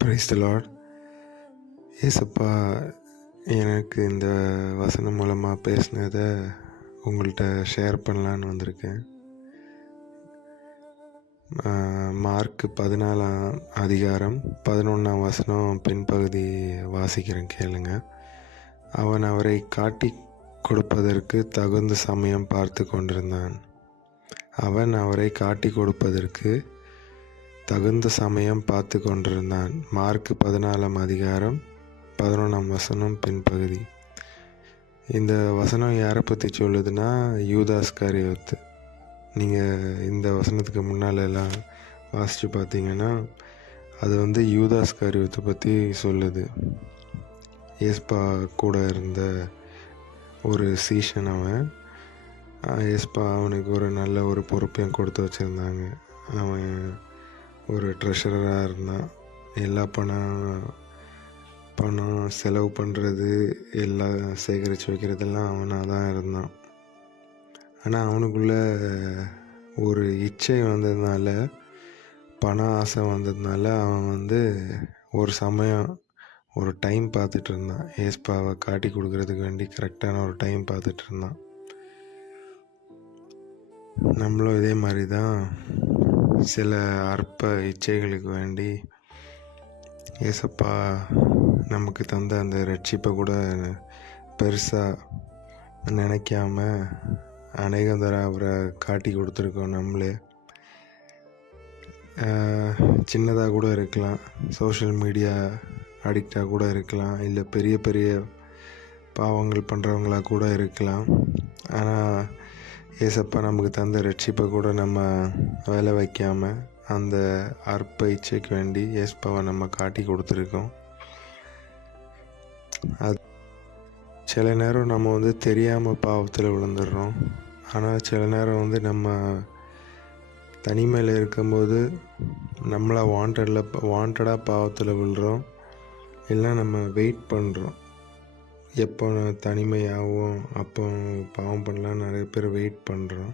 Praise the Lord. ஏசப்பா எனக்கு இந்த வசனம் மூலமாக பேசினதை உங்கள்கிட்ட ஷேர் பண்ணலான்னு வந்திருக்கேன். மார்க் 14 அதிகாரம் 11 வசனம் பின்பகுதி வாசிக்கிறேன், கேளுங்க. அவன் அவரை காட்டி கொடுப்பதற்கு தகுந்த சமயம் பார்த்து கொண்டிருந்தான். அவன் அவரை காட்டி கொடுப்பதற்கு தகுந்த சமயம் பார்த்து கொண்டிருந்தான். மார்க் 14 அதிகாரம் 11 வசனம் பின்பகுதி. இந்த வசனம் யாரை பற்றி சொல்லுதுன்னா, யூதாஸ் காரியோத்து. நீங்கள் இந்த வசனத்துக்கு முன்னால் எல்லாம் வாசித்து பார்த்தீங்கன்னா அது யூதாஸ் காரியோத்தை பற்றி சொல்லுது. ஏஸ்பா கூட இருந்த ஒரு சீஷன். அவன் ஏஸ்பா அவனுக்கு ஒரு நல்ல ஒரு பொறுப்பையும் கொடுத்து வச்சுருந்தாங்க. அவன் ஒரு ட்ரெஷரராக இருந்தான். எல்லா பணம் செலவு பண்ணுறது, எல்லாம் சேகரித்து வைக்கிறதெல்லாம் அவனாக தான் இருந்தான். ஆனால் அவனுக்குள்ள ஒரு இச்சை வந்ததுனால, பண ஆசை வந்ததுனால அவன் ஒரு சமயம் ஒரு டைம் பார்த்துட்டு இருந்தான். ஏஸ்பாவை காட்டி கொடுக்கறதுக்கு வேண்டி கரெக்டான ஒரு டைம் பார்த்துட்டு இருந்தான். நம்மளும் இதே மாதிரி தான் சில அற்ப இச்சைகளுக்கு வேண்டி ஏசப்பா நமக்கு தந்த அந்த ரட்சிப்பை கூட பெருசாக நினைக்காம அநேகம் தடவை அவரை காட்டி கொடுத்துருக்கோம். நம்மளே சின்னதாக கூட இருக்கலாம், சோஷியல் மீடியா அடிக்டாக கூட இருக்கலாம், இல்லை பெரிய பெரிய பாவங்கள் பண்ணுறவங்களாக கூட இருக்கலாம். ஆனால் ஏசப்பா நமக்கு தந்த ரட்சிப்பை கூட நம்ம வேலை வைக்காமல் அந்த அற்ப இச்சைக்கு வேண்டி ஏசப்பாவை நம்ம காட்டி கொடுத்துருக்கோம். அது சில நேரம் நம்ம தெரியாமல் பாவத்தில் விழுந்துடுறோம். ஆனால் சில நேரம் நம்ம தனிமையில் இருக்கும்போது நம்மளா வாண்டடாக பாவத்தில் விழுறோம். இல்லை நம்ம வெயிட் பண்ணுறோம், எப்போ தனிமையாகவும் அப்போ பாவம் பண்ணலாம் நிறைய பேர் வெயிட் பண்ணுறோம்.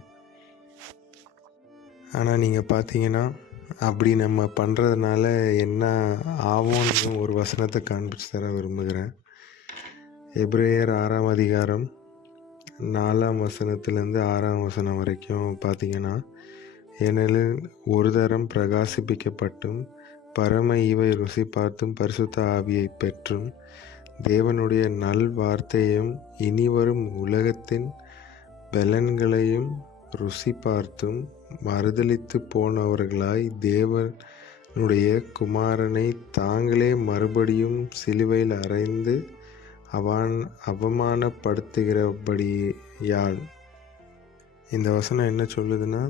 ஆனால் நீங்கள் பார்த்தீங்கன்னா அப்படி நம்ம பண்ணுறதுனால என்ன ஆகும்னு ஒரு வசனத்தை காண்பிச்சு தர விரும்புகிறேன். எபிரேயர் 6 அதிகாரம் 4 வசனத்துலேருந்து 6 வசனம் வரைக்கும் பார்த்தீங்கன்னா, ஏனெனில் ஒரு தரம் பிரகாசிப்பிக்கப்பட்டும் பரம ஈவை ருசி பார்த்தும் பரிசுத்த ஆவியை பெற்றும் தேவனுடைய நல் வார்த்தையும் இனிவரும் உலகத்தின் பலன்களையும் ருசி பார்த்தும் மறுதலித்து போனவர்களாய் தேவனுடைய குமாரனை தாங்களே மறுபடியும் சிலுவையில் அறைந்து அவமானப்படுத்துகிறபடியால். இந்த வசனம் என்ன சொல்லுதுன்னா,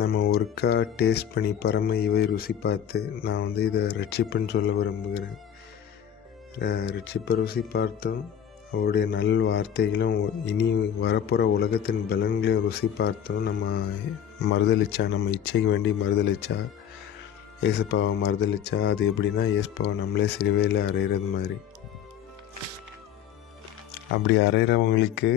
நம்ம ஒருக்கா டேஸ்ட் பண்ணி பரம இவை ருசி பார்த்து, நான் இதை ரட்சிப்புன்னு சொல்ல விரும்புகிறேன். ரட்சிப்பை ருசி பார்த்தோம், அவருடைய நல் வார்த்தைகளும் இனி வரப்போகிற உலகத்தின் பலன்களையும் ருசி பார்த்தோம். நம்ம மறுதளிச்சா, நம்ம இச்சைக்கு வேண்டி மறுதளிச்சா, ஏசப்பாவை மறுதளிச்சா, அது எப்படின்னா ஏசப்பாவை நம்மளே சிலுவையில் அறையிறது மாதிரி. அப்படி அறையிறவங்களுக்கு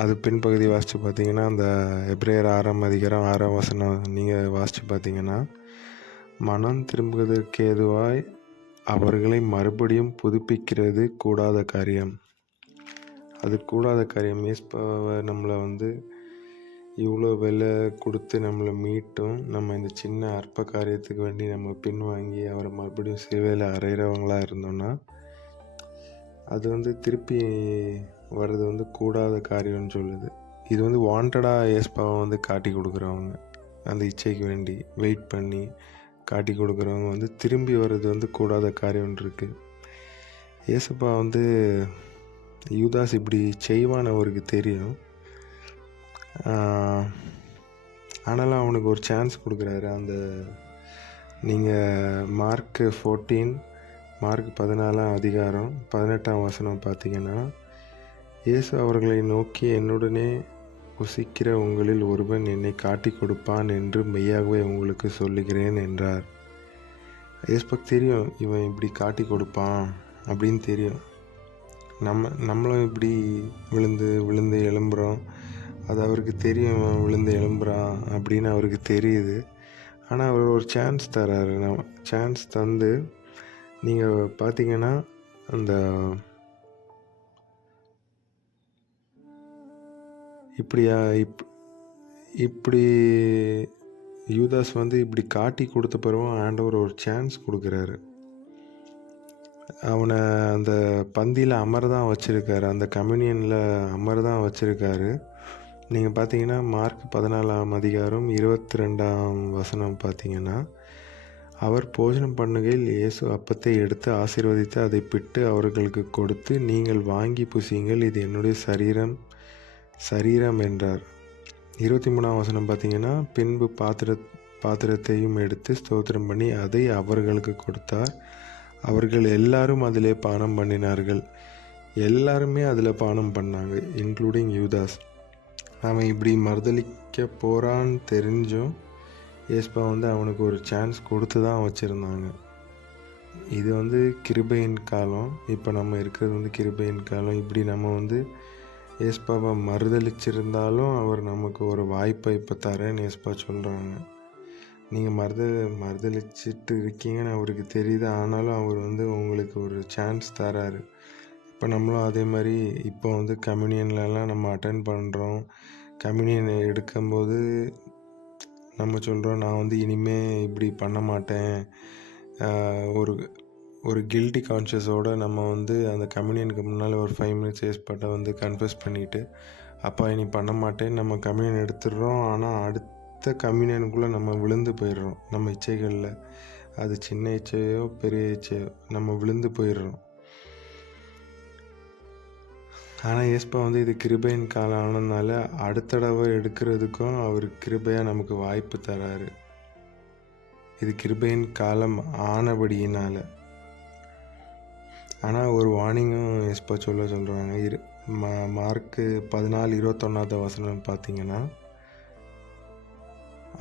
அது பின்பகுதி வாசித்து பார்த்தீங்கன்னா, அந்த எபிரேயர் 6 அதிகாரம் 6 வசனம் நீங்கள் வாசித்து பார்த்தீங்கன்னா, மனம் திரும்புவதற்கு ஏதுவாய் அவர்களை மறுபடியும் புதுப்பிக்கிறது கூடாத காரியம். அது கூடாத காரியம். ஏசப்பாவை நம்மளை இவ்வளோ விலை கொடுத்து நம்மளை மீட்டும் நம்ம இந்த சின்ன அற்ப காரியத்துக்கு வேண்டி நம்ம பின்வாங்கி அவரை மறுபடியும் சிலுவையில் அறையிறவங்களாக இருந்தோம்னா, அது திருப்பி வர்றது கூடாத காரியம்னு சொல்லுது. இது வாண்டடாக ஏசப்பாவை காட்டி கொடுக்குறவங்க, அந்த இச்சைக்கு வேண்டி வெயிட் பண்ணி காட்டி கொடுக்குறவங்க திரும்பி வர்றது கூடாத காரியம்னு இருக்குது. ஏசப்பா யூதாஸ் இப்படி செய்வான்னு அவருக்கு தெரியும். ஆனாலும் அவனுக்கு ஒரு சான்ஸ் கொடுக்குறாரு. அந்த நீங்கள் மார்க் 14 அதிகாரம் 18 வசனம் பார்த்தீங்கன்னா, இயேசு அவர்களை நோக்கி, என்னுடனே புசிக்கிற உங்களில் ஒருவன் என்னை காட்டி கொடுப்பான் என்று மெய்யாகவே உங்களுக்கு சொல்லுகிறேன் என்றார். ஏசப்பாக்கு தெரியும் இவன் இப்படி காட்டி கொடுப்பான் அப்படின்னு தெரியும். நம்மளும் இப்படி விழுந்து எழும்புகிறோம். அது அவருக்கு தெரியும், இவன் விழுந்து எழும்புறான் அப்படின்னு அவருக்கு தெரியுது. ஆனால் அவர் ஒரு சான்ஸ் தராரு. சான்ஸ் தந்து நீங்கள் பார்த்தீங்கன்னா அந்த இப்படி யூதாஸ் வந்து இப்படி காட்டி கொடுத்த பிறகு ஆண்டவர் ஒரு சான்ஸ் கொடுக்குறாரு. அவனை அந்த பந்தியில் அமர்தான் வச்சுருக்காரு, அந்த கம்யூனியனில் அமர்தான் வச்சுருக்காரு. நீங்கள் பார்த்தீங்கன்னா மார்க் 14ஆம் அதிகாரம் 22ஆம் வசனம் பார்த்தீங்கன்னா, அவர் போஜனம் பண்ணுகையில் இயேசு அப்பத்தை எடுத்து ஆசீர்வதித்து அதை பிட்டு அவர்களுக்கு கொடுத்து, நீங்கள் வாங்கி புசியுங்கள், இது என்னுடைய சரீரம் என்றார். 23ஆம் வசனம் பார்த்தீங்கன்னா, பின்பு பாத்திரத்தையும் எடுத்து ஸ்தோத்திரம் பண்ணி அதை அவர்களுக்கு கொடுத்தார். அவர்கள் எல்லாரும் அதிலே பானம் பண்ணினார்கள். எல்லாருமே அதில் பானம் பண்ணாங்க, இன்க்ளூடிங் யூதாஸ். அவன் இப்படி மறுதளிக்க போகிறான்னு தெரிஞ்சும் ஏசப்பா வந்து அவனுக்கு ஒரு சான்ஸ் கொடுத்து தான் வச்சுருந்தாங்க. இது வந்து கிருபையின் காலம். இப்போ நம்ம இருக்கிறது வந்து கிருபையின் காலம். இப்படி நம்ம வந்து ஏசப்பாவை மறுதளிச்சிருந்தாலும் அவர் நமக்கு ஒரு வாய்ப்பை இப்போ தரேன்னு ஏசப்பா சொல்கிறாங்க. நீங்கள் மறுதளிச்சிட்டு இருக்கீங்கன்னு அவருக்கு தெரியுது, ஆனாலும் அவர் வந்து உங்களுக்கு ஒரு சான்ஸ் தராரு. இப்போ நம்மளும் அதே மாதிரி இப்போ வந்து கம்யூனியன்லலாம் நம்ம அட்டென்ட் பண்ணுறோம். கம்யூனியன் எடுக்கும்போது நம்ம சொல்கிறோம், நான் வந்து இனிமேல் இப்படி பண்ண மாட்டேன். ஒரு கில்ட்டி கான்ஷியஸோடு நம்ம வந்து அந்த கம்யூனியனுக்கு முன்னால் ஒரு 5 மினிட்ஸ் ஏசப்பாட்ட வந்து கன்ஃபஸ் பண்ணிவிட்டு, அப்பா இனி பண்ண மாட்டேன்னு நம்ம கம்யூனியன் எடுத்துடுறோம். ஆனால் அடுத்த கம்யூனியனுக்குள்ளே நம்ம விழுந்து போயிடுறோம். நம்ம இச்சைகளில், அது சின்ன இச்சையோ பெரிய இச்சையோ, நம்ம விழுந்து போயிடுறோம். ஆனால் ஏசப்பா வந்து இது கிருபையின் காலம் ஆனதுனால அடுத்த தடவை எடுக்கிறதுக்கும் அவர் கிருபையாக நமக்கு வாய்ப்பு தராரு. இது கிருபையின் காலம் ஆனபடியினால். ஆனால் ஒரு வார்னிங்கும் ஏசப்பா சொல்கிறாங்க. மார்க்கு 14:21 வசனம் பார்த்தீங்கன்னா,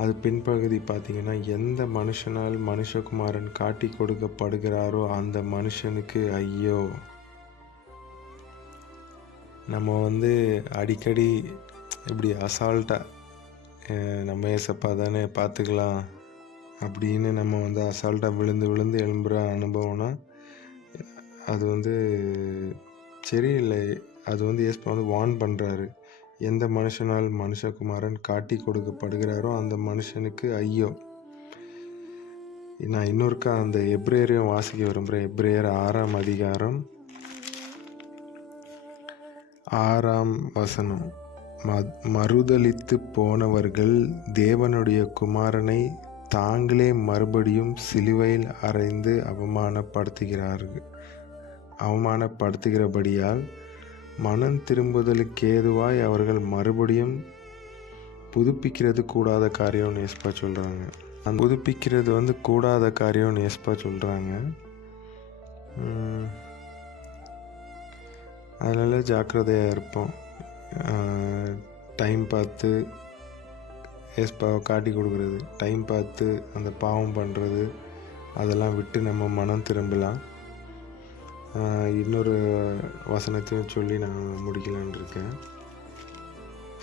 அது பின்பகுதி பார்த்தீங்கன்னா, எந்த மனுஷனால் மனுஷகுமாரன் காட்டி கொடுக்கப்படுகிறாரோ அந்த மனுஷனுக்கு ஐயோ. நம்ம வந்து அடிக்கடி இப்படி அசால்ட்டாக நம்ம ஏசப்பா தானே பார்த்துக்கலாம் அப்படின்னு நம்ம வந்து அசால்ட்டாக விழுந்து எழும்புகிற அனுபவம்னா அது வந்து சரியில்லை. அது வந்து ஏசப்பா வந்து வார்ன் பண்ணுறாரு. எந்த மனுஷனால் மனுஷகுமாரன் காட்டி கொடுக்கப்படுகிறாரோ அந்த மனுஷனுக்கு ஐயோ. நான் இன்னொருக்கா அந்த எபிரேயரையும் வாசிக்க விரும்புகிறேன். எபிரேயர் 6ஆம் அதிகாரம் 6ஆம் வசனம். மறுதலித்து போனவர்கள் தேவனுடைய குமாரனை தாங்களே மறுபடியும் சிலுவையில் அறைந்து அவமானப்படுத்துகிறபடியால் மனம் திரும்புதலுக்கேதுவாய் அவர்கள் மறுபடியும் புதுப்பிக்கிறது கூடாத காரியம்னு ஏசப்பா சொல்கிறாங்க. அந்த புதுப்பிக்கிறது வந்து கூடாத காரியம்னு ஏசப்பா சொல்கிறாங்க. அதனால் ஜாக்கிரதையாக இருப்போம். டைம் பார்த்து ஏசப்பாவை காட்டி கொடுக்குறது, டைம் பார்த்து அந்த பாவம் பண்ணுறது, அதெல்லாம் விட்டு நம்ம மனம் திரும்பலாம். இன்னொரு வசனத்தையும் சொல்லி நான் முடிக்கலான்னு இருக்கேன்.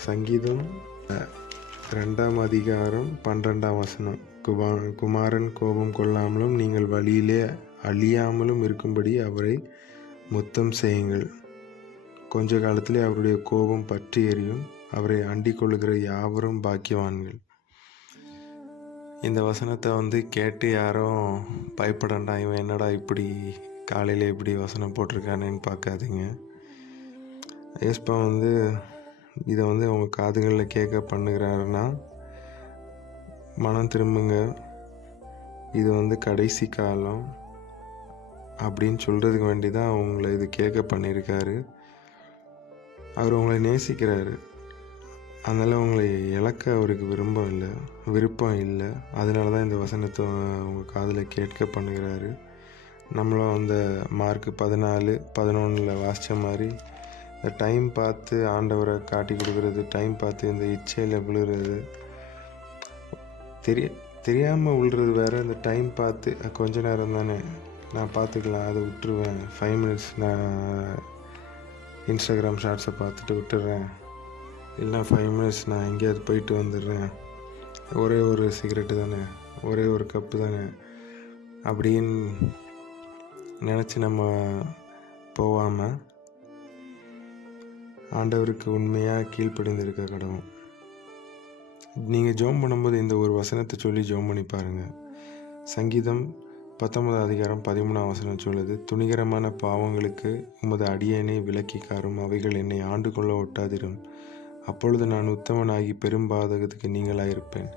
சங்கீதம் 2ஆம் அதிகாரம் 12ஆம் வசனம். குமாரன் கோபம் கொள்ளாமலும் நீங்கள் வழியிலே அழியாமலும் இருக்கும்படி அவரை முத்தம் செய்யுங்கள். கொஞ்ச காலத்திலே அவருடைய கோபம் பற்றி எரியும். அவரை அண்டிக் கொள்ளுகிற யாவரும் பாக்கியவான்கள். இந்த வசனத்தை வந்து கேட்டு யாரும் பயப்படண்டா, இவன் என்னடா இப்படி காலையில் இப்படி வசனம் போட்டிருக்கானேன்னு பார்க்காதீங்க. ஏசப்பா வந்து இதை வந்து அவங்க காதுகளில் கேட்க பண்ணுகிறாருன்னா மனம் திரும்புங்க, இது வந்து கடைசி காலம் அப்படின்னு சொல்கிறதுக்கு வேண்டி தான் அவங்கள இது கேட்க பண்ணியிருக்காரு. அவர் உங்களை நேசிக்கிறாரு. அதனால் உங்களை இழக்க அவருக்கு விருப்பம் இல்லை. அதனால தான் இந்த வசனத்தை உங்கள் காதில் கேட்க பண்ணுகிறாரு. நம்மளும் அந்த மார்க் 14:11 வாசித்த மாதிரி இந்த டைம் பார்த்து ஆண்டவரை காட்டி கொடுக்குறது, டைம் பார்த்து இந்த இச்சையில் விழுகிறது, தெரியாமல் விழுறது வேறு. இந்த டைம் பார்த்து கொஞ்ச நேரம் தானே நான் பார்த்துக்கலாம், அதை விட்டுருவேன். 5 மினிட்ஸ் நான் இன்ஸ்டாகிராம் ஷார்ட்ஸை பார்த்துட்டு விட்டுடுறேன், இல்லைனா 5 மினிட்ஸ் நான் எங்கேயாவது போயிட்டு வந்துடுறேன், ஒரே ஒரு சிகரெட்டு தானே, ஒரே ஒரு கப்பு தானே அப்படின்னு நினச்சி நம்ம போகாமல் ஆண்டவருக்கு உண்மையாக கீழ்ப்படிந்திருக்க கடவுள். நீங்கள் ஜெபம் பண்ணும்போது இந்த ஒரு வசனத்தை சொல்லி ஜெபம் பண்ணி பாருங்கள். சங்கீதம் 19:13 சொல்லுது, துணிகரமான பாவங்களுக்கு உமது அடியேனை விலக்கி காரும், அவைகள் என்னை ஆண்டு கொள்ள ஒட்டாதிரும். அப்பொழுது நான் உத்தமனாகி பெரும் பாதகத்துக்கு நீங்களாயிருப்பேன்.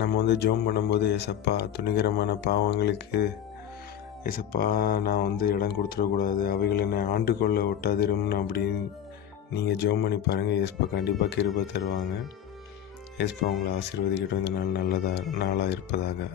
நம்ம ஜெபம் பண்ணும்போது, ஏசப்பா துணிகரமான பாவங்களுக்கு ஏசப்பா நான் இடம் கொடுத்துடக்கூடாது, அவைகள் என்னை ஆண்டு கொள்ள ஒட்டாதிரும் அப்படின்னு நீங்கள் ஜெபம் பண்ணி பாருங்கள். ஏசப்பா கண்டிப்பாக கிருபை தருவாங்க. ஏசப்பா உங்களை ஆசீர்வதிக்கட்டும். இந்த நாள் நாளாக இருப்பதாக.